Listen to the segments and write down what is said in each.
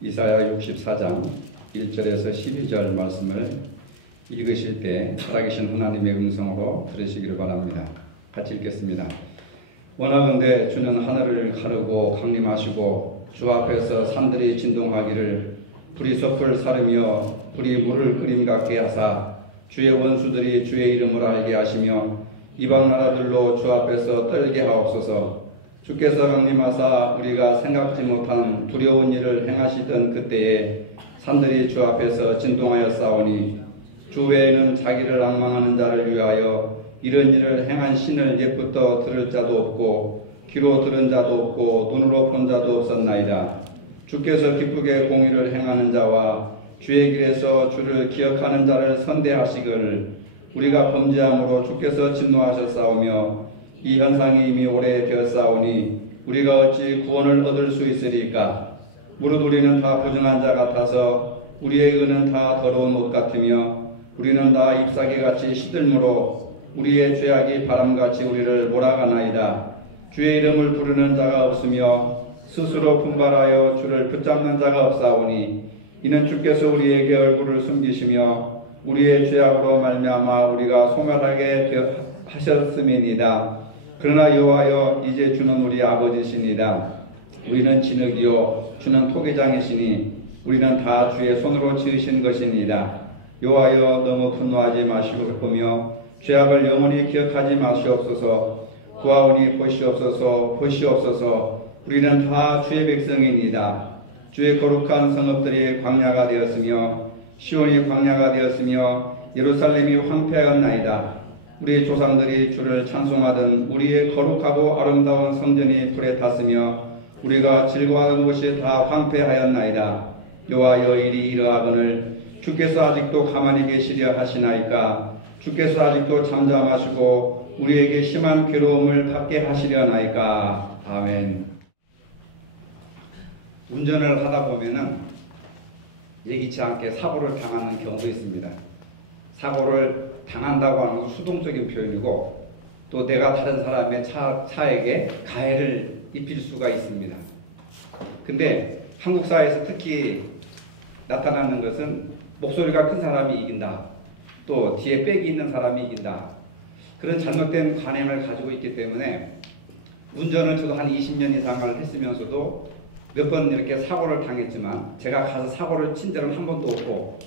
이사야 64장 1절에서 12절 말씀을 읽으실 때 살아계신 하나님의 음성으로 들으시기를 바랍니다. 같이 읽겠습니다. 원하건대 주는 하늘을 가르고 강림하시고 주 앞에서 산들이 진동하기를 불이 섭을 사르며 불이 물을 끓임 같게 하사 주의 원수들이 주의 이름을 알게 하시며 이방 나라들로 주 앞에서 떨게 하옵소서. 주께서 강림하사 우리가 생각지 못한 두려운 일을 행하시던 그때에 산들이 주 앞에서 진동하여 싸우니 주 외에는 자기를 앙망하는 자를 위하여 이런 일을 행한 신을 옛부터 들을 자도 없고 귀로 들은 자도 없고 눈으로 본 자도 없었나이다. 주께서 기쁘게 공의를 행하는 자와 주의 길에서 주를 기억하는 자를 선대하시기를 우리가 범죄함으로 주께서 진노하셨사오며 이 현상이 이미 오래 되었사오니 우리가 어찌 구원을 얻을 수 있으리까? 무릇 우리는 다 부정한 자 같아서 우리의 의는 다 더러운 옷 같으며 우리는 다 잎사귀같이 시들므로 우리의 죄악이 바람같이 우리를 몰아가나이다. 주의 이름을 부르는 자가 없으며 스스로 분발하여 주를 붙잡는 자가 없사오니 이는 주께서 우리에게 얼굴을 숨기시며 우리의 죄악으로 말미암아 우리가 소멸하게 하셨음이니이다. 그러나 여호와여 이제 주는 우리 아버지시니이다. 우리는 진흙이요 주는 토기장이시니 우리는 다 주의 손으로 지으신 것이니이다. 여호와여 너무 분노하지 마시오며 죄악을 영원히 기억하지 마시옵소서. 구하오니 보시옵소서. 보시옵소서. 우리는 다 주의 백성이니이다. 주의 거룩한 성읍들이 광야가 되었으며 시온이 광야가 되었으며 예루살렘이 황폐하였나이다. 우리 조상들이 주를 찬송하던 우리의 거룩하고 아름다운 성전이 불에 탔으며 우리가 즐거워하던 곳이 다 황폐하였나이다. 여호와여 이리 이러하거늘 주께서 아직도 가만히 계시려 하시나이까? 주께서 아직도 잠잠하시고 우리에게 심한 괴로움을 받게 하시려나이까? 아멘. 운전을 하다 보면은 예기치 않게 사고를 당하는 경우도 있습니다. 사고를 당한다고 하는 것은 수동적인 표현이고 또 내가 다른 사람의 차에게 가해를 입힐 수가 있습니다. 근데 한국 사회에서 특히 나타나는 것은 목소리가 큰 사람이 이긴다. 또 뒤에 백이 있는 사람이 이긴다. 그런 잘못된 관행을 가지고 있기 때문에 운전을 저도 한 20년 이상을 했으면서도 몇 번 이렇게 사고를 당했지만 제가 가서 사고를 친 적은 한 번도 없고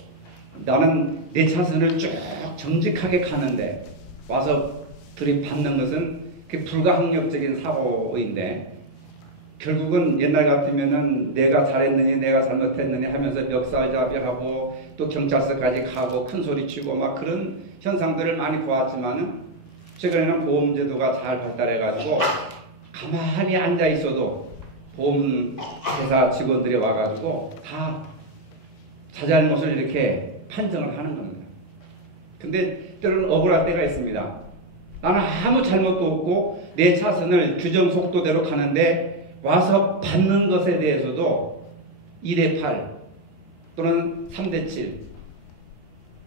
나는 내 차선을 쭉 정직하게 가는데 와서 들이받는 것은 불가항력적인 사고인데 결국은 옛날 같으면은 내가 잘했느니 내가 잘못했느니 하면서 멱살잡이하고 또 경찰서까지 가고 큰 소리 치고 막 그런 현상들을 많이 보았지만은 최근에는 보험제도가 잘 발달해가지고 가만히 앉아 있어도 보험회사 직원들이 와가지고 다 자잘못을 이렇게 판정을 하는 겁니다. 근데 때로는 억울할 때가 있습니다. 나는 아무 잘못도 없고 내 차선을 규정 속도대로 가는데 와서 받는 것에 대해서도 1대 8 또는 3대 7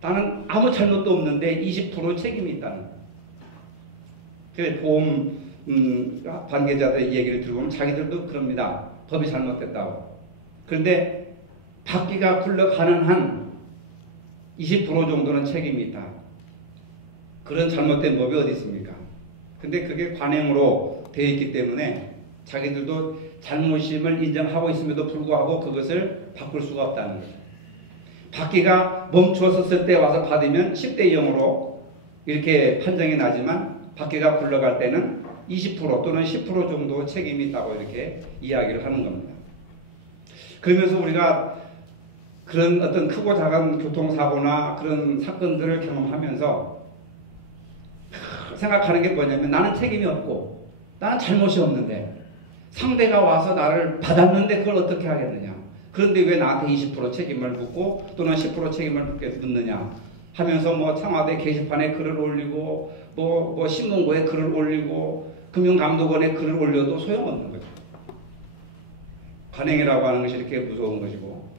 나는 아무 잘못도 없는데 20% 책임이 있다는 거예요. 그래서 보험 관계자들의 얘기를 들어보면 자기들도 그럽니다. 법이 잘못됐다고. 그런데 바퀴가 굴러가는 한 20% 정도는 책임이 있다. 그런 잘못된 법이 어디 있습니까? 근데 그게 관행으로 되어 있기 때문에 자기들도 잘못임을 인정하고 있음에도 불구하고 그것을 바꿀 수가 없다는 거죠. 바퀴가 멈춰섰을 때 와서 받으면 10대 0으로 이렇게 판정이 나지만 바퀴가 굴러갈 때는 20% 또는 10% 정도 책임이 있다고 이렇게 이야기를 하는 겁니다. 그러면서 우리가 그런 어떤 크고 작은 교통사고나 그런 사건들을 경험하면서 생각하는 게 뭐냐면 나는 책임이 없고 나는 잘못이 없는데 상대가 와서 나를 받았는데 그걸 어떻게 하겠느냐. 그런데 왜 나한테 20% 책임을 묻고 또는 10% 책임을 묻느냐 하면서 뭐 청와대 게시판에 글을 올리고 뭐 신문고에 글을 올리고 금융감독원에 글을 올려도 소용없는 거죠. 관행이라고 하는 것이 이렇게 무서운 것이고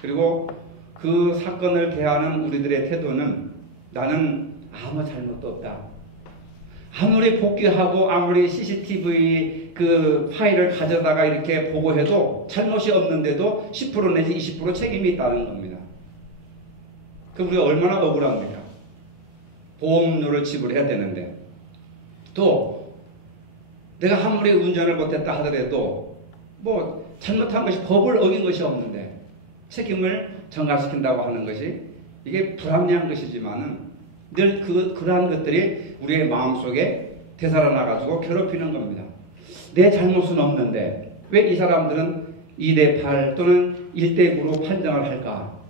그리고 그 사건을 대하는 우리들의 태도는 나는 아무 잘못도 없다. 아무리 복귀하고 아무리 CCTV 그 파일을 가져다가 이렇게 보고해도 잘못이 없는데도 10% 내지 20% 책임이 있다는 겁니다. 그럼 우리가 얼마나 억울합니까? 보험료를 지불해야 되는데 또 내가 아무리 운전을 못했다 하더라도 뭐 잘못한 것이 법을 어긴 것이 없는데 책임을 전가시킨다고 하는 것이 이게 불합리한 것이지만은 늘 그러한 것들이 우리의 마음속에 되살아나가지고 괴롭히는 겁니다. 내 잘못은 없는데 왜 이 사람들은 2대8 또는 1대9로 판정을 할까?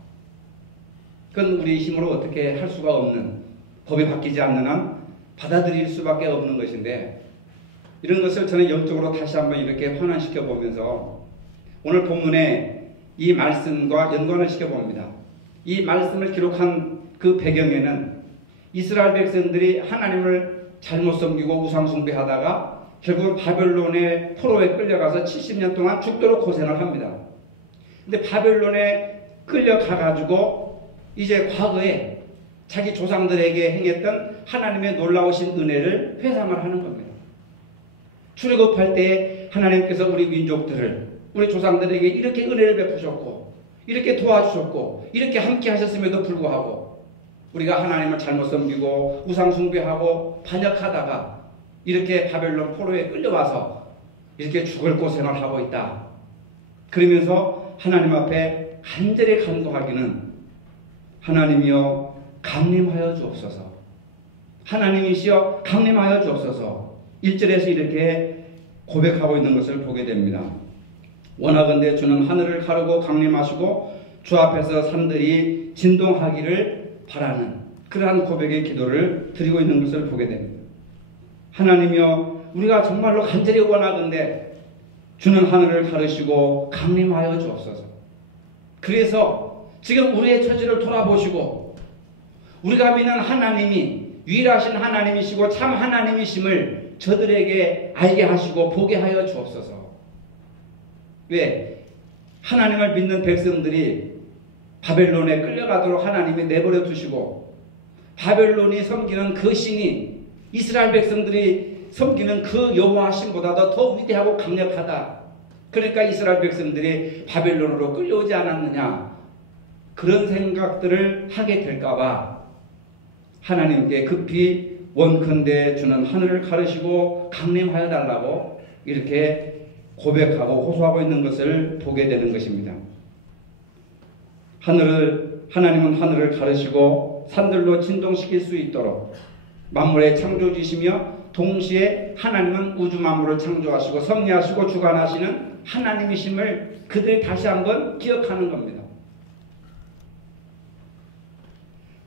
그건 우리 힘으로 어떻게 할 수가 없는, 법이 바뀌지 않는 한 받아들일 수밖에 없는 것인데, 이런 것을 저는 영적으로 다시 한번 이렇게 환원시켜 보면서 오늘 본문에 이 말씀과 연관을 시켜 봅니다. 이 말씀을 기록한 그 배경에는 이스라엘 백성들이 하나님을 잘못 섬기고 우상 숭배하다가 결국 바벨론의 포로에 끌려가서 70년 동안 죽도록 고생을 합니다. 근데 바벨론에 끌려가가지고 이제 과거에 자기 조상들에게 행했던 하나님의 놀라우신 은혜를 회상을 하는 겁니다. 출애굽할 때 하나님께서 우리 민족들을, 우리 조상들에게 이렇게 은혜를 베푸셨고 이렇게 도와주셨고 이렇게 함께 하셨음에도 불구하고 우리가 하나님을 잘못 섬기고 우상 숭배하고 반역하다가 이렇게 바벨론 포로에 끌려와서 이렇게 죽을 고생을 하고 있다. 그러면서 하나님 앞에 간절히 간구하기는 하나님이여 강림하여 주옵소서. 하나님이시여 강림하여 주옵소서. 1절에서 이렇게 고백하고 있는 것을 보게 됩니다. 원하건대 주는 하늘을 가르고 강림하시고 주 앞에서 산들이 진동하기를 바라는 그러한 고백의 기도를 드리고 있는 것을 보게 됩니다. 하나님이여 우리가 정말로 간절히 원하건대 주는 하늘을 가르시고 강림하여 주옵소서. 그래서 지금 우리의 처지를 돌아보시고 우리가 믿는 하나님이 유일하신 하나님이시고 참 하나님이심을 저들에게 알게 하시고 보게 하여 주옵소서. 왜? 하나님을 믿는 백성들이 바벨론에 끌려가도록 하나님이 내버려 두시고 바벨론이 섬기는 그 신이 이스라엘 백성들이 섬기는 그 여호와신보다도 더 위대하고 강력하다. 그러니까 이스라엘 백성들이 바벨론으로 끌려오지 않았느냐. 그런 생각들을 하게 될까봐 하나님께 급히 원컨대 주는 하늘을 가르시고 강림하여 달라고 이렇게 고백하고 호소하고 있는 것을 보게 되는 것입니다. 하나님은 하늘을 가르시고 산들로 진동시킬 수 있도록 만물의 창조주시며 동시에 하나님은 우주 만물을 창조하시고 섭리하시고 주관하시는 하나님이심을 그들이 다시 한번 기억하는 겁니다.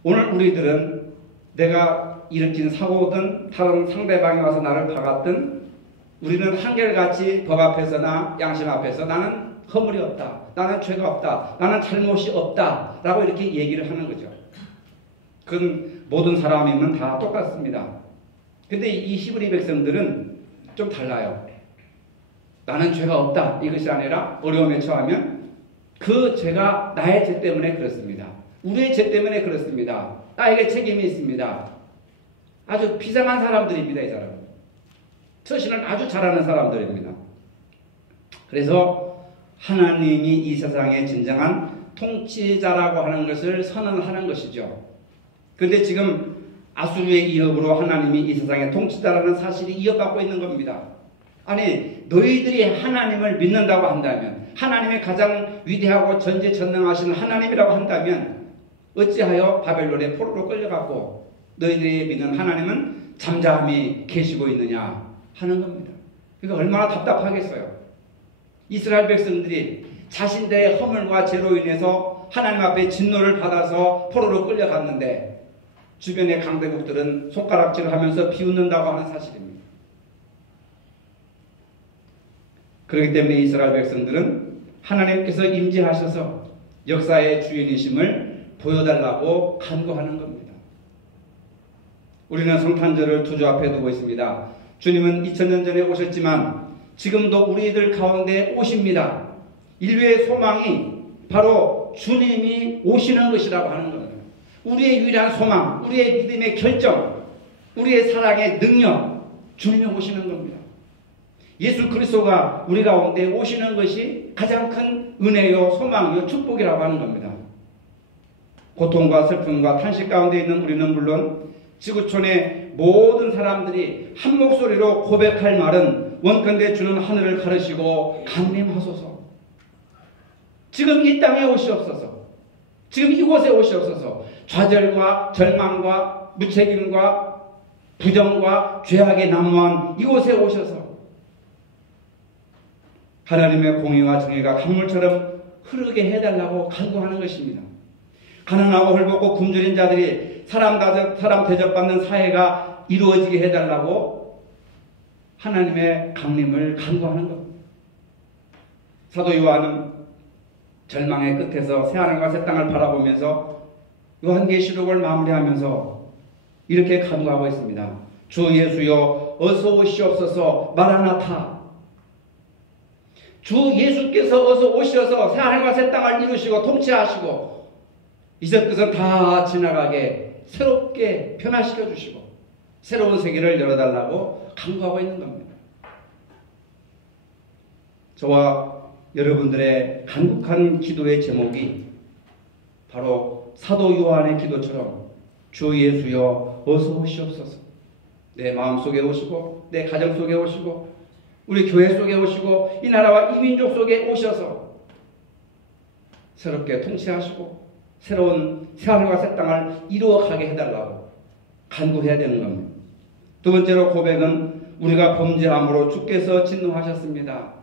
오늘 우리들은 내가 일으킨 사고든 다른 상대방이 와서 나를 박았든 우리는 한결같이 법 앞에서나 양심 앞에서 나는 허물이 없다. 나는 죄가 없다. 나는 잘못이 없다. 라고 이렇게 얘기를 하는 거죠. 그건 모든 사람이면 다 똑같습니다. 근데 이 히브리 백성들은 좀 달라요. 나는 죄가 없다. 이것이 아니라 어려움에 처하면 그 죄가 나의 죄 때문에 그렇습니다. 우리의 죄 때문에 그렇습니다. 나에게 책임이 있습니다. 아주 비상한 사람들입니다. 이 사람은. 처신을 아주 잘하는 사람들입니다. 그래서 하나님이 이 세상의 진정한 통치자라고 하는 것을 선언하는 것이죠. 그런데 지금 아수르의 이역으로 하나님이 이 세상의 통치자라는 사실이 이어받고 있는 겁니다. 아니 너희들이 하나님을 믿는다고 한다면 하나님의 가장 위대하고 전지전능하신 하나님이라고 한다면 어찌하여 바벨론의 포로로 끌려갔고 너희들이 믿는 하나님은 잠잠히 계시고 있느냐 하는 겁니다. 그러니까 얼마나 답답하겠어요. 이스라엘 백성들이 자신들의 허물과 죄로 인해서 하나님 앞에 진노를 받아서 포로로 끌려갔는데 주변의 강대국들은 손가락질을 하면서 비웃는다고 하는 사실입니다. 그렇기 때문에 이스라엘 백성들은 하나님께서 임재하셔서 역사의 주인이심을 보여달라고 간구하는 겁니다. 우리는 성탄절을 두 주 앞에 두고 있습니다. 주님은 2000년 전에 오셨지만 지금도 우리들 가운데 오십니다. 인류의 소망이 바로 주님이 오시는 것이라고 하는 겁니다. 우리의 유일한 소망, 우리의 믿음의 결정, 우리의 사랑의 능력, 주님이 오시는 겁니다. 예수 그리스도가 우리 가운데 오시는 것이 가장 큰 은혜요, 소망이요, 축복이라고 하는 겁니다. 고통과 슬픔과 탄식 가운데 있는 우리는 물론 지구촌의 모든 사람들이 한 목소리로 고백할 말은 원컨대 주는 하늘을 가르시고 강림하소서. 지금 이 땅에 오시옵소서. 지금 이곳에 오시옵소서. 좌절과 절망과 무책임과 부정과 죄악에 난무한 이곳에 오셔서 하나님의 공의와 정의가 강물처럼 흐르게 해달라고 간구하는 것입니다. 가난하고 헐벗고 굶주린 자들이 사람 대접받는 사회가 이루어지게 해달라고 하나님의 강림을 간구하는 겁니다. 사도 요한은 절망의 끝에서 새하늘과 새 땅을 바라보면서 요한계시록을 마무리하면서 이렇게 간구하고 있습니다. 주 예수여 어서 오시옵소서. 마라나타. 주 예수께서 어서 오셔서 새하늘과 새 땅을 이루시고 통치하시고 이제 것은 다 지나가게 새롭게 변화시켜 주시고 새로운 세계를 열어달라고 간구하고 있는 겁니다. 저와 여러분들의 간곡한 기도의 제목이 바로 사도 요한의 기도처럼 주 예수여 어서 오시옵소서. 내 마음속에 오시고 내 가정 속에 오시고 우리 교회 속에 오시고 이 나라와 이 민족 속에 오셔서 새롭게 통치하시고 새로운 새하늘과 새 땅을 이루어가게 해달라고 간구해야 되는 겁니다. 두 번째로 고백은 우리가 범죄함으로 주께서 진노하셨습니다.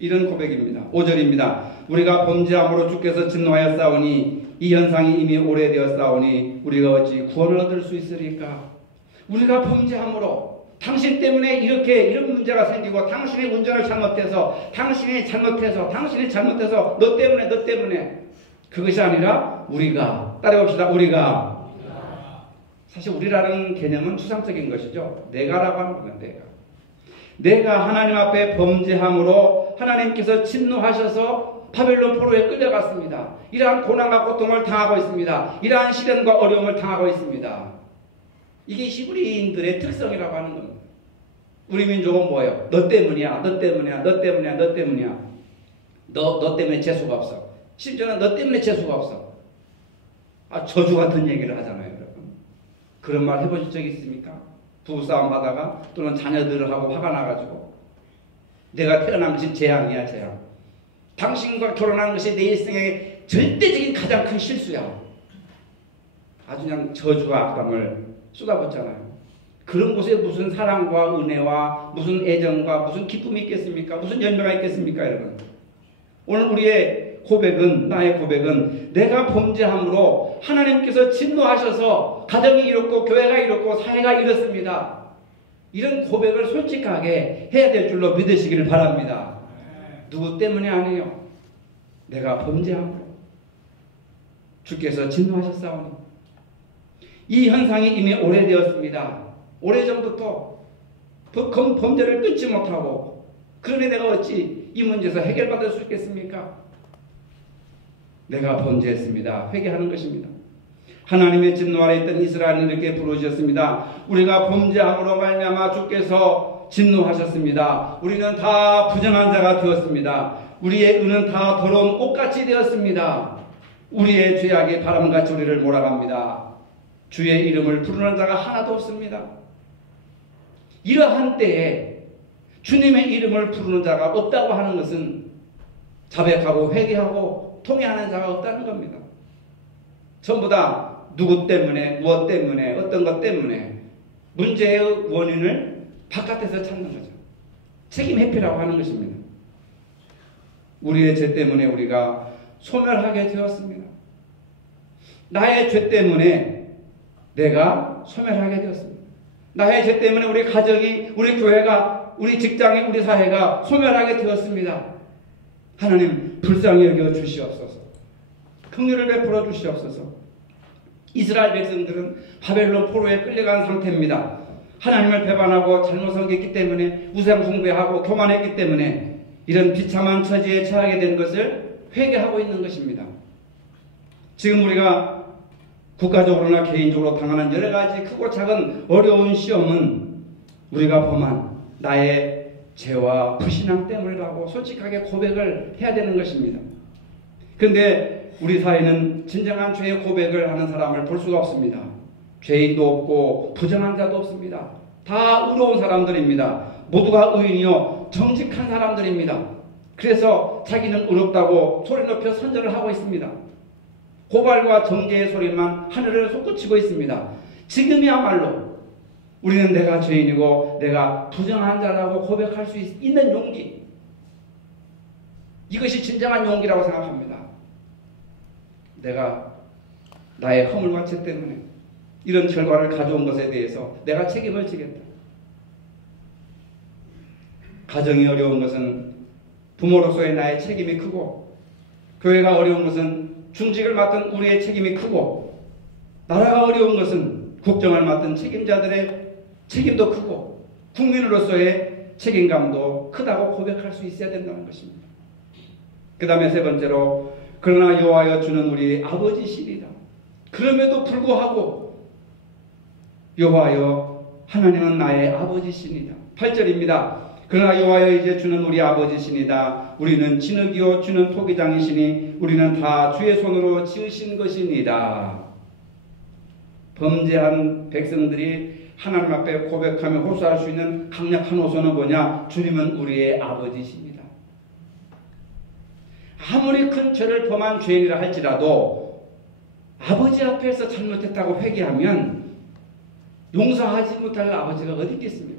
이런 고백입니다. 5절입니다. 우리가 범죄함으로 주께서 진노하였사오니 이 현상이 이미 오래되었사오니 우리가 어찌 구원을 얻을 수 있으리까? 우리가 범죄함으로 당신 때문에 이런 문제가 생기고 당신이 운전을 잘못해서 당신이 잘못해서 너 때문에 그것이 아니라 우리가 따라봅시다. 우리가 사실 우리라는 개념은 추상적인 것이죠. 내가라고 하는 겁니다. 내가 하나님 앞에 범죄함으로 하나님께서 진노하셔서 바벨론 포로에 끌려갔습니다. 이러한 고난과 고통을 당하고 있습니다. 이러한 시련과 어려움을 당하고 있습니다. 이게 히브리인들의 특성이라고 하는 겁니다. 우리 민족은 뭐예요? 너 때문이야. 너 때문에 재수가 없어. 심지어는 너 때문에 재수가 없어. 저주 같은 얘기를 하잖아요, 여러분. 그런 말 해보신 적 있습니까? 부부싸움 하다가 또는 자녀들하고 화가 나가지고 내가 태어난 것이 재앙이야, 재앙. 당신과 결혼한 것이 내 일생의 절대적인 가장 큰 실수야. 아주 그냥 저주와 악담을 쏟아붓잖아요. 그런 곳에 무슨 사랑과 은혜와 무슨 애정과 무슨 기쁨이 있겠습니까? 무슨 열매가 있겠습니까, 여러분? 오늘 우리의 고백은, 나의 고백은 내가 범죄함으로 하나님께서 진노하셔서 가정이 이렇고 교회가 이렇고 사회가 이렇습니다. 이런 고백을 솔직하게 해야 될 줄로 믿으시기를 바랍니다. 누구 때문에 아니에요. 내가 범죄함으로 주께서 진노하셨사오니 이 현상이 이미 오래되었습니다. 오래전부터 범죄를 끊지 못하고 그러니 내가 어찌 이 문제에서 해결받을 수 있겠습니까? 내가 범죄했습니다. 회개하는 것입니다. 하나님의 진노 아래 있던 이스라엘은 이렇게 부르셨습니다. 우리가 범죄함으로 말미암아 주께서 진노하셨습니다. 우리는 다 부정한 자가 되었습니다. 우리의 의는 다 더러운 옷같이 되었습니다. 우리의 죄악이 바람같이 우리를 몰아갑니다. 주의 이름을 부르는 자가 하나도 없습니다. 이러한 때에 주님의 이름을 부르는 자가 없다고 하는 것은 자백하고 회개하고 통회하는 자가 없다는 겁니다. 전부 다 누구 때문에, 무엇 때문에, 어떤 것 때문에 문제의 원인을 바깥에서 찾는 거죠. 책임 회피라고 하는 것입니다. 우리의 죄 때문에 우리가 소멸하게 되었습니다. 나의 죄 때문에 내가 소멸하게 되었습니다. 나의 죄 때문에 우리 가정이, 우리 교회가, 우리 직장이, 우리 사회가 소멸하게 되었습니다. 하나님 불쌍히 여겨 주시옵소서. 긍휼을 베풀어 주시옵소서. 이스라엘 백성들은 바벨론 포로에 끌려간 상태입니다. 하나님을 배반하고 잘못 섬겼기 때문에 우상 숭배하고 교만했기 때문에 이런 비참한 처지에 처하게 된 것을 회개하고 있는 것입니다. 지금 우리가 국가적으로나 개인적으로 당하는 여러 가지 크고 작은 어려운 시험은 우리가 범한 나의 죄와 불신앙 때문이라고 솔직하게 고백을 해야 되는 것입니다. 그런데 우리 사회는 진정한 죄의 고백을 하는 사람을 볼 수가 없습니다. 죄인도 없고 부정한 자도 없습니다. 다 의로운 사람들입니다. 모두가 의인이요 정직한 사람들입니다. 그래서 자기는 의롭다고 소리 높여 선전을 하고 있습니다. 고발과 정죄의 소리만 하늘을 솟구치고 있습니다. 지금이야말로 우리는 내가 죄인이고 내가 부정한 자라고 고백할 수 있는 용기, 이것이 진정한 용기라고 생각합니다. 내가 나의 허물과 죄 때문에 이런 결과를 가져온 것에 대해서 내가 책임을 지겠다. 가정이 어려운 것은 부모로서의 나의 책임이 크고, 교회가 어려운 것은 중직을 맡은 우리의 책임이 크고, 나라가 어려운 것은 국정을 맡은 책임자들의 책임도 크고, 국민으로서의 책임감도 크다고 고백할 수 있어야 된다는 것입니다. 그 다음에 세 번째로, 그러나 여호와여 주는 우리 아버지시리다. 그럼에도 불구하고 여호와여 하나님은 나의 아버지시니라. 8절입니다. 그러나 여호와여 이제 주는 우리 아버지시니다. 우리는 진흙이요 주는 토기장이시니 우리는 다 주의 손으로 지으신 것이니라. 범죄한 백성들이 하나님 앞에 고백하며 호소할 수 있는 강력한 호소는 뭐냐? 주님은 우리의 아버지십니다. 아무리 큰 죄를 범한 죄인이라 할지라도 아버지 앞에서 잘못했다고 회개하면 용서하지 못할 아버지가 어디 있겠습니까?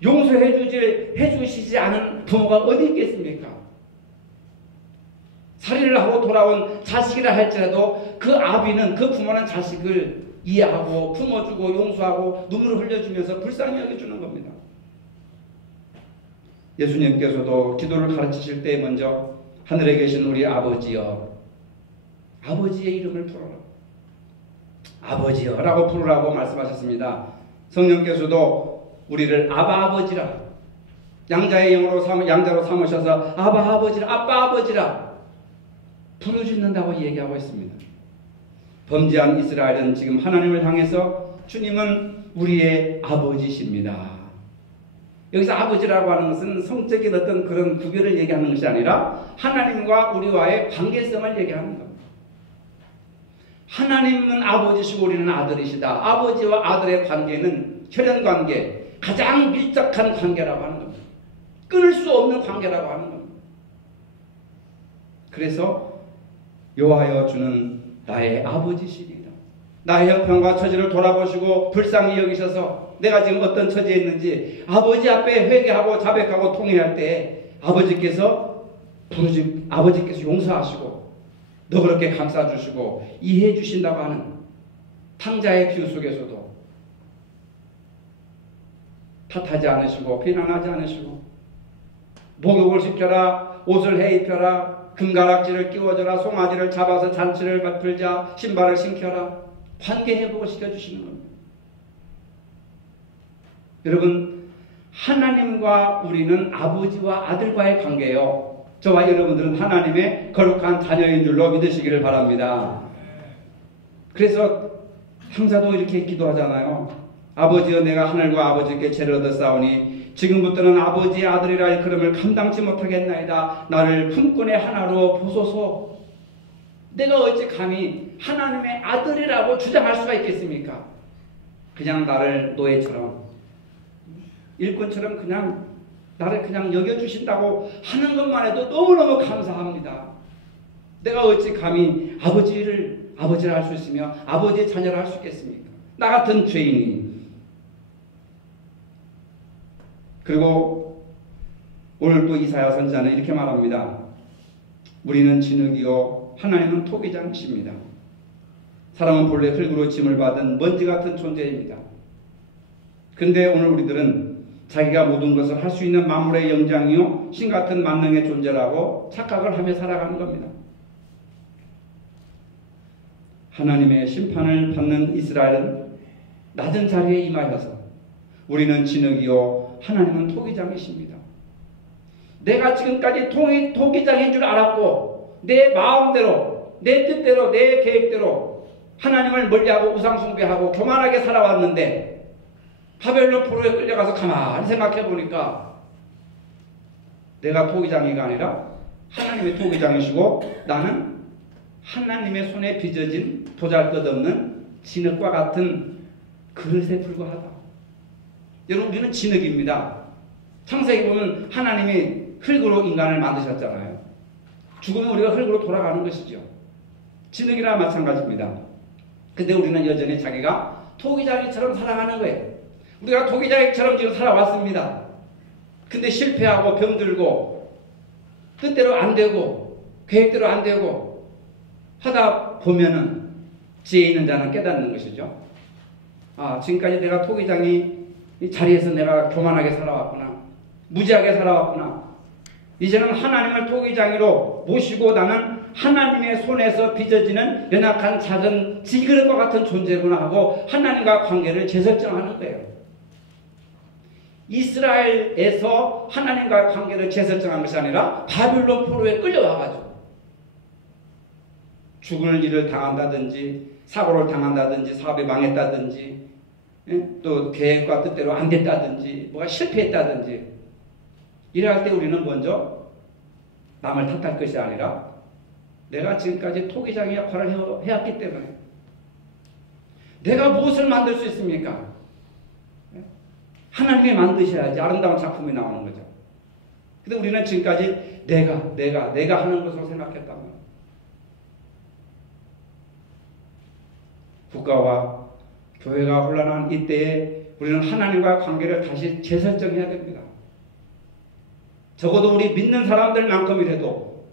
용서해 주시지 않은 부모가 어디 있겠습니까? 살인을 하고 돌아온 자식이라 할지라도 그 아비는, 그 부모는 자식을 이해하고 품어주고 용서하고 눈물을 흘려주면서 불쌍히 여겨주는 겁니다. 예수님께서도 기도를 가르치실 때 먼저 하늘에 계신 우리 아버지여, 아버지의 이름을 부르라, 아버지여 라고 부르라고 말씀하셨습니다. 성령께서도 우리를 아바 아버지라, 양자의 영으로 양자로 삼으셔서 아바 아버지라, 아빠 아버지라 부르짖는다고 얘기하고 있습니다. 범죄한 이스라엘은 지금 하나님을 향해서 주님은 우리의 아버지십니다. 여기서 아버지라고 하는 것은 성적인 어떤 그런 구별을 얘기하는 것이 아니라 하나님과 우리와의 관계성을 얘기하는 겁니다. 하나님은 아버지시고 우리는 아들이시다. 아버지와 아들의 관계는 혈연관계, 가장 밀접한 관계라고 하는 겁니다. 끊을 수 없는 관계라고 하는 겁니다. 그래서 여호와여 주는 나의 아버지시리다. 나의 형편과 처지를 돌아보시고 불쌍히 여기셔서 내가 지금 어떤 처지에 있는지 아버지 앞에 회개하고 자백하고 통회할 때 아버지께서 용서하시고 너그럽게 감싸주시고 이해해 주신다고 하는 탕자의 비유 속에서도 탓하지 않으시고 비난하지 않으시고 목욕을 시켜라, 옷을 해 입혀라, 금가락지를 끼워줘라, 송아지를 잡아서 잔치를 베풀자, 신발을 신겨라, 관계 회복을 시켜주시는 겁니다. 여러분, 하나님과 우리는 아버지와 아들과의 관계예요. 저와 여러분들은 하나님의 거룩한 자녀인 줄로 믿으시기를 바랍니다. 그래서 형사도 이렇게 기도하잖아요. 아버지여 내가 하늘과 아버지께 죄를 얻었사오니 지금부터는 아버지의 아들이라 일컬음을 감당치 못하겠나이다. 나를 품꾼의 하나로 보소서. 내가 어찌 감히 하나님의 아들이라고 주장할 수가 있겠습니까? 그냥 나를 노예처럼, 일꾼처럼 그냥 나를 그냥 여겨주신다고 하는 것만 해도 너무너무 감사합니다. 내가 어찌 감히 아버지라 할 수 있으며 아버지의 자녀라 할 수 있겠습니까? 나 같은 죄인이. 그리고 오늘 또 이사야 선지자는 이렇게 말합니다. 우리는 진흙이요 하나님은 토기장이십니다. 사람은 본래 흙으로 짐을 받은 먼지 같은 존재입니다. 그런데 오늘 우리들은 자기가 모든 것을 할 수 있는 만물의 영장이요 신 같은 만능의 존재라고 착각을 하며 살아가는 겁니다. 하나님의 심판을 받는 이스라엘은 낮은 자리에 임하여서 우리는 진흙이요 하나님은 토기장이십니다. 내가 지금까지 토기장인 줄 알았고 내 마음대로, 내 뜻대로, 내 계획대로 하나님을 멀리하고 우상숭배하고 교만하게 살아왔는데 바벨론 포로에 끌려가서 가만히 생각해 보니까 내가 토기장이가 아니라 하나님의 토기장이시고 나는 하나님의 손에 빚어진 보잘것없는 진흙과 같은 그릇에 불과하다. 여러분, 우리는 진흙입니다. 창세기 보면 하나님이 흙으로 인간을 만드셨잖아요. 죽으면 우리가 흙으로 돌아가는 것이죠. 진흙이나 마찬가지입니다. 근데 우리는 여전히 자기가 토기장이처럼 살아가는 거예요. 우리가 토기장이처럼 지금 살아왔습니다. 근데 실패하고 병들고 뜻대로 안 되고 계획대로 안 되고 하다 보면은 지혜 있는 자는 깨닫는 것이죠. 아, 지금까지 내가 토기장이 이 자리에서 내가 교만하게 살아왔구나. 무지하게 살아왔구나. 이제는 하나님을 토기장이로 모시고 나는 하나님의 손에서 빚어지는 연약한 작은 지그릇과 같은 존재구나 하고 하나님과 관계를 재설정하는 거예요. 이스라엘에서 하나님과의 관계를 재설정한 것이 아니라 바빌론 포로에 끌려와가지고 죽을 일을 당한다든지 사고를 당한다든지 사업이 망했다든지 또 계획과 뜻대로 안 됐다든지 뭐가 실패했다든지 이럴 때 우리는 먼저 남을 탓할 것이 아니라 내가 지금까지 토기장의 역할을 해왔기 때문에 내가 무엇을 만들 수 있습니까? 하나님이 만드셔야지 아름다운 작품이 나오는 거죠. 근데 우리는 지금까지 내가 하는 것으로 생각했단 말이에요. 국가와 교회가 혼란한 이때에 우리는 하나님과 관계를 다시 재설정해야 됩니다. 적어도 우리 믿는 사람들만큼이라도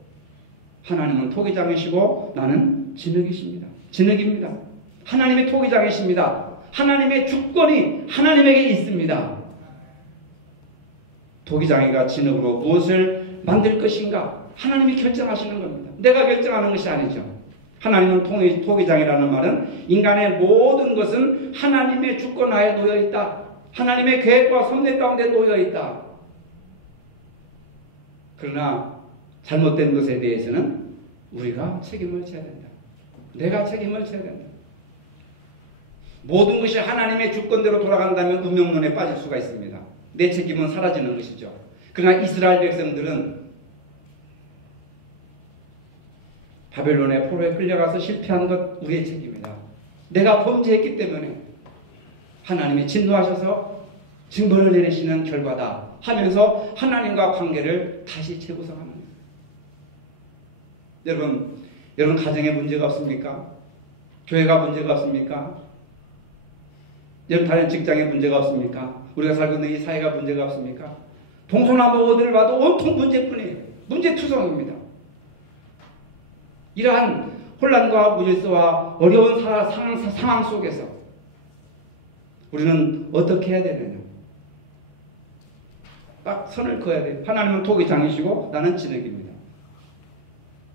하나님은 토기장이시고 나는 진흙입니다. 하나님이 토기장이십니다. 하나님의 주권이 하나님에게 있습니다. 토기장이가 진흙으로 무엇을 만들 것인가 하나님이 결정하시는 겁니다. 내가 결정하는 것이 아니죠. 하나님은 토기장이라는 말은 인간의 모든 것은 하나님의 주권하에 놓여있다. 하나님의 계획과 섭리 가운데 놓여있다. 그러나 잘못된 것에 대해서는 우리가 책임을 져야 된다. 내가 책임을 져야 된다. 모든 것이 하나님의 주권대로 돌아간다면 운명론에 빠질 수가 있습니다. 내 책임은 사라지는 것이죠. 그러나 이스라엘 백성들은 바벨론의 포로에 끌려가서 실패한 것 우리의 책임이다. 내가 범죄했기 때문에 하나님이 진노하셔서 징벌을 내리시는 결과다 하면서 하나님과 관계를 다시 재구성하는 거예요. 여러분 가정에 문제가 없습니까? 교회가 문제가 없습니까? 여러분 다른 직장에 문제가 없습니까? 우리가 살고 있는 이 사회가 문제가 없습니까? 동서남북 어디를 봐도 온통 문제뿐이에요. 문제투성입니다. 이러한 혼란과 무질서와 어려운 상황 속에서 우리는 어떻게 해야 되느냐? 딱 선을 그어야 돼요. 하나님은 토기장이시고 나는 진흙입니다.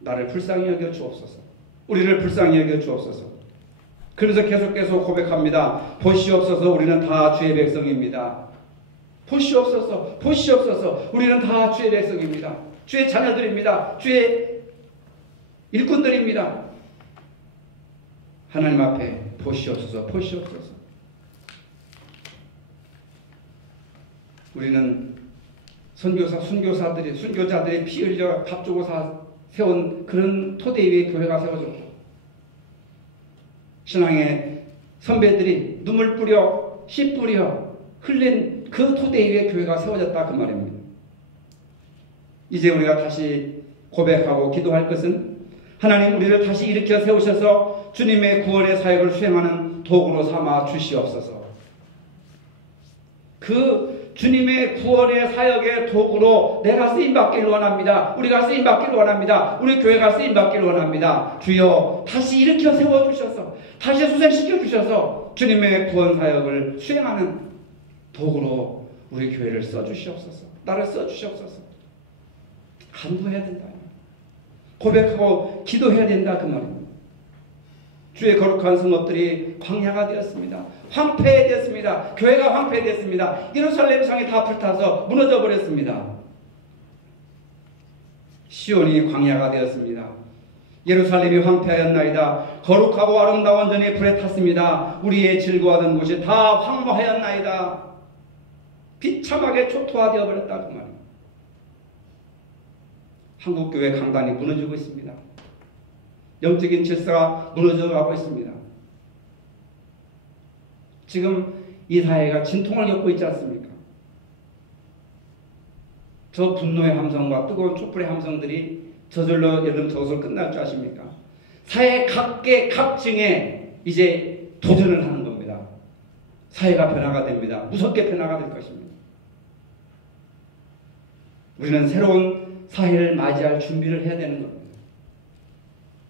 나를 불쌍히 여겨 주옵소서. 우리를 불쌍히 여겨 주옵소서. 그래서 계속 고백합니다. 보시옵소서 우리는 다 주의 백성입니다. 보시옵소서 우리는 다 주의 백성입니다. 주의 자녀들입니다. 주의 일꾼들입니다. 하나님 앞에 보시옵소서. 우리는 순교자들이 피 흘려 값 주고 세운 그런 토대 위에 교회가 세워졌고 신앙의 선배들이 눈물 뿌려 씨 뿌려 흘린 그 토대 위에 교회가 세워졌다 그 말입니다. 이제 우리가 다시 고백하고 기도할 것은 하나님 우리를 다시 일으켜 세우셔서 주님의 구원의 사역을 수행하는 도구로 삼아 주시옵소서. 그 주님의 구원의 사역의 도구로 내가 쓰임받기를 원합니다. 우리가 쓰임받기를 원합니다. 우리 교회가 쓰임받기를 원합니다. 주여 다시 일으켜 세워주셔서 다시 수생시켜 주셔서 주님의 구원 사역을 수행하는 도구로 우리 교회를 써주시옵소서. 나를 써주시옵소서. 간구해야 된다. 고백하고 기도해야 된다 그 말입니다. 주의 거룩한 성읍들이 광야가 되었습니다. 황폐되었습니다. 교회가 황폐되었습니다. 예루살렘 성이 다 불타서 무너져 버렸습니다. 시온이 광야가 되었습니다. 예루살렘이 황폐하였나이다. 거룩하고 아름다운 전이 불에 탔습니다. 우리의 즐거워하던 곳이 다 황무하였나이다. 비참하게 초토화되어 버렸다 그 말입니다. 한국교회 강단이 무너지고 있습니다. 영적인 질서가 무너져가고 있습니다. 지금 이 사회가 진통을 겪고 있지 않습니까? 저 분노의 함성과 뜨거운 촛불의 함성들이 저절로 여러분 저것으로 끝날 줄 아십니까? 사회 각계 각층에 이제 도전을 하는 겁니다. 사회가 변화가 됩니다. 무섭게 변화가 될 것입니다. 우리는 새로운 사회를 맞이할 준비를 해야 되는 겁니다.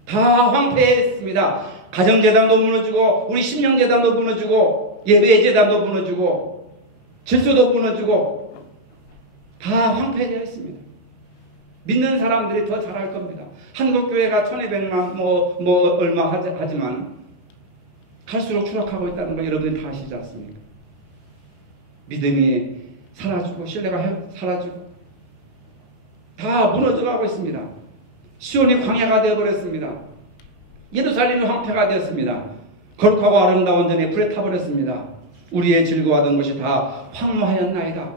다 황폐했습니다. 가정재단도 무너지고 우리 심령재단도 무너지고 예배재단도 무너지고 질서도 무너지고 다 황폐되어 있습니다. 믿는 사람들이 더 잘할 겁니다. 한국교회가 1200만 얼마 하지만 갈수록 추락하고 있다는 걸 여러분들이 다 아시지 않습니까? 믿음이 사라지고 신뢰가 사라지고 다 무너져가고 있습니다. 시온이 광야가 되어버렸습니다. 예루살렘이 황폐가 되었습니다. 거룩하고 아름다운 전에 불에 타버렸습니다. 우리의 즐거워하던 것이 다 황무하였나이다.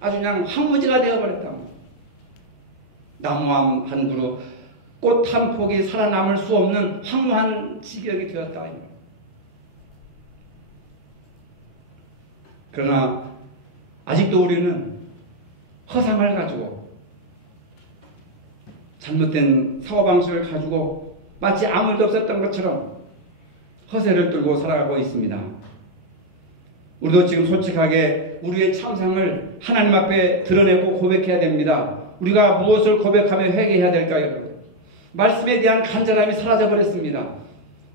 아주 그냥 황무지가 되어버렸다. 나무 한 그루, 꽃 한 폭이 살아남을 수 없는 황무한 지경이 되었다. 그러나 아직도 우리는 허상을 가지고 잘못된 사고방식을 가지고 마치 아무 일도 없었던 것처럼 허세를 들고 살아가고 있습니다. 우리도 지금 솔직하게 우리의 참상을 하나님 앞에 드러내고 고백해야 됩니다. 우리가 무엇을 고백하며 회개해야 될까요? 말씀에 대한 간절함이 사라져버렸습니다.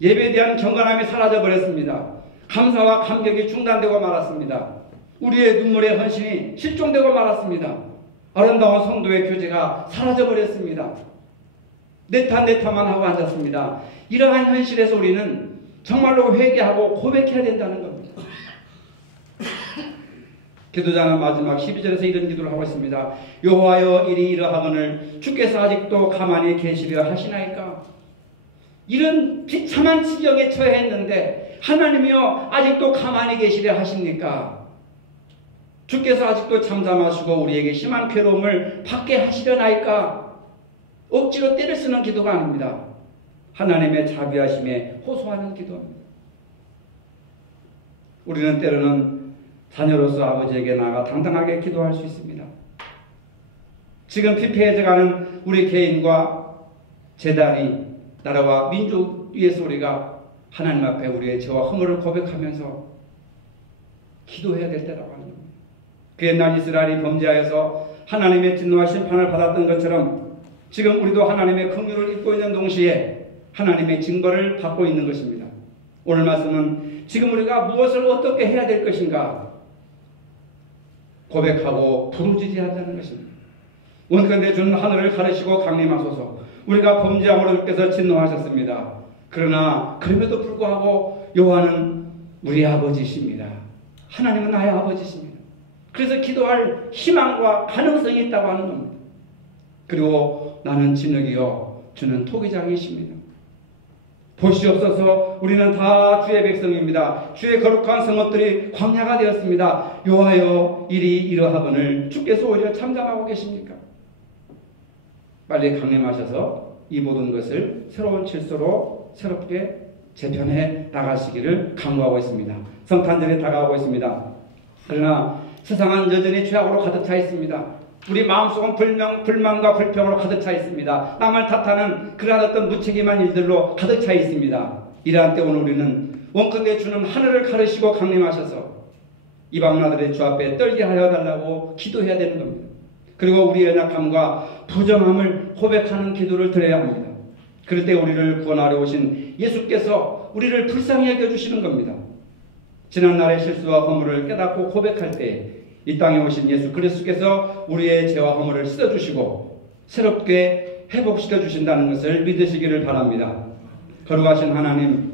예배에 대한 경건함이 사라져버렸습니다. 감사와 감격이 중단되고 말았습니다. 우리의 눈물의 헌신이 실종되고 말았습니다. 아름다운 성도의 교제가 사라져버렸습니다. 내탓만 하고 앉았습니다. 이러한 현실에서 우리는 정말로 회개하고 고백해야 된다는 겁니다. 기도자는 마지막 12절에서 이런 기도를 하고 있습니다. 여호와여 이리 이러하거늘 주께서 아직도 가만히 계시려 하시나이까? 이런 비참한 지경에 처했는데 하나님이여 아직도 가만히 계시려 하십니까? 주께서 아직도 잠잠하시고 우리에게 심한 괴로움을 받게 하시려나이까? 억지로 때를 쓰는 기도가 아닙니다. 하나님의 자비하심에 호소하는 기도입니다. 우리는 때로는 자녀로서 아버지에게 나아가 당당하게 기도할 수 있습니다. 지금 피폐해져가는 우리 개인과 재단이 나라와 민족 위에서 우리가 하나님 앞에 우리의 죄와 허물을 고백하면서 기도해야 될 때라고 하는 겁니다. 그 옛날 이스라엘이 범죄하여서 하나님의 진노와 심판을 받았던 것처럼 지금 우리도 하나님의 긍휼을 입고 있는 동시에 하나님의 징벌을 받고 있는 것입니다. 오늘 말씀은 지금 우리가 무엇을 어떻게 해야 될 것인가 고백하고 부르짖어야 한다는 것입니다. 원컨대 주는 하늘을 가르시고 강림하소서. 우리가 범죄함으로 주께서 진노하셨습니다. 그러나 그럼에도 불구하고 여호와는 우리 아버지십니다. 하나님은 나의 아버지십니다. 그래서 기도할 희망과 가능성이 있다고 하는 겁니다. 그리고 나는 진흙이요 주는 토기장이십니다. 보시옵소서 우리는 다 주의 백성입니다. 주의 거룩한 성읍들이 광야가 되었습니다. 여호와여 이리 이러하거늘 주께서 오히려 잠잠하고 계십니까? 빨리 강림하셔서 이 모든 것을 새로운 질서로 새롭게 재편해 나가시기를 간구하고 있습니다. 성탄절이 다가오고 있습니다. 그러나 세상은 여전히 죄악으로 가득 차 있습니다. 우리 마음속은 불만과 불평으로 가득 차 있습니다. 남을 탓하는 그러한 어떤 무책임한 일들로 가득 차 있습니다. 이러한 때 오늘 우리는 원컨대 주는 하늘을 가르시고 강림하셔서 이방 나라들의 주 앞에 떨게 하여 달라고 기도해야 되는 겁니다. 그리고 우리의 연약함과 부정함을 고백하는 기도를 드려야 합니다. 그럴 때 우리를 구원하러 오신 예수께서 우리를 불쌍히 여겨주시는 겁니다. 지난날의 실수와 허물을 깨닫고 고백할 때 이 땅에 오신 예수 그리스도께서 우리의 죄와 허물을 씻어주시고 새롭게 회복시켜 주신다는 것을 믿으시기를 바랍니다. 거룩하신 하나님,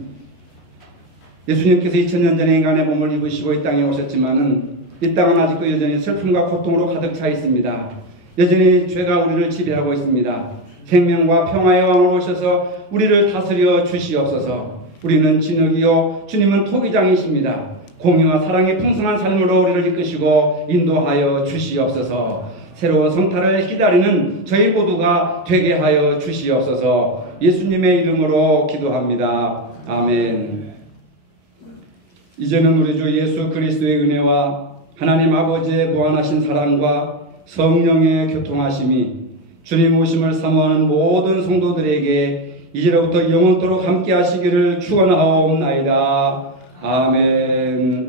예수님께서 2000년 전에 인간의 몸을 입으시고 이 땅에 오셨지만은 이 땅은 아직도 여전히 슬픔과 고통으로 가득 차 있습니다. 여전히 죄가 우리를 지배하고 있습니다. 생명과 평화의 왕으로 오셔서 우리를 다스려 주시옵소서. 우리는 진흙이요 주님은 토기장이십니다. 공의와 사랑의 풍성한 삶으로 우리를 이끄시고 인도하여 주시옵소서. 새로운 성탄을 기다리는 저희 모두가 되게 하여 주시옵소서. 예수님의 이름으로 기도합니다. 아멘. 이제는 우리 주 예수 그리스도의 은혜와 하나님 아버지의 무한하신 사랑과 성령의 교통하심이 주님 오심을 사모하는 모든 성도들에게 이제로부터 영원토록 함께 하시기를 축원하옵나이다. 아멘.